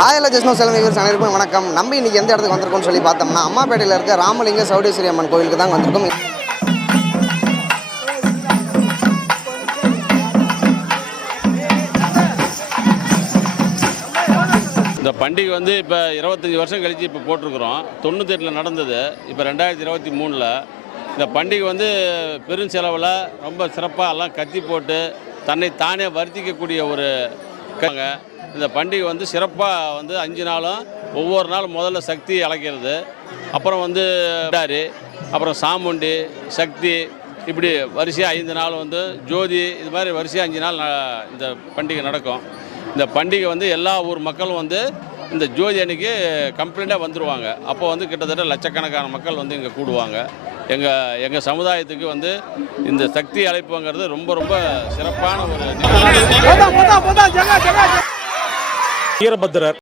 Hi ஜஸ்னோ செல்வி அனைவருக்கும் வணக்கம். நம்ம இன்னைக்கு எந்த இடத்துக்கு வந்திருக்கோம்னு சொல்லி பார்த்தோம்னா அம்மாப்பேட்டையில் இருக்க ராமலிங்க சௌடேஸ்வரி அம்மன் கோயிலுக்கு தான் வந்திருக்கோம். இந்த பண்டிகை வந்து இப்போ 25 வருஷம் கழித்து இப்போ போட்டிருக்கிறோம். 98 நடந்தது. இப்போ 2023 இந்த பண்டிகை வந்து பெரும் செலவில் ரொம்ப சிறப்பாக எல்லாம் கத்தி போட்டு தன்னை தானே வருத்திக்கக்கூடிய ஒரு இந்த பண்டிகை வந்து சிறப்பாக வந்து 5 நாளும் ஒவ்வொரு நாளும் முதல்ல சக்தி அழைக்கிறது, அப்புறம் வந்து அப்புறம் சாமுண்டி சக்தி, இப்படி வரிசையாக 5 நாள் வந்து ஜோதி, இது மாதிரி வரிசையாக 5 நாள் இந்த பண்டிகை நடக்கும். இந்த பண்டிகை வந்து எல்லா ஊர் மக்களும் வந்து இந்த ஜோதி அன்னைக்கு கம்ப்ளீட்டாக வந்துடுவாங்க. அப்போ வந்து கிட்டத்தட்ட லட்சக்கணக்கான மக்கள் வந்து இங்கே கூடுவாங்க. எங்கள் சமுதாயத்துக்கு வந்து இந்த சக்தி அழைப்புங்கிறது ரொம்ப ரொம்ப சிறப்பான ஒரு வீரபத்திரர்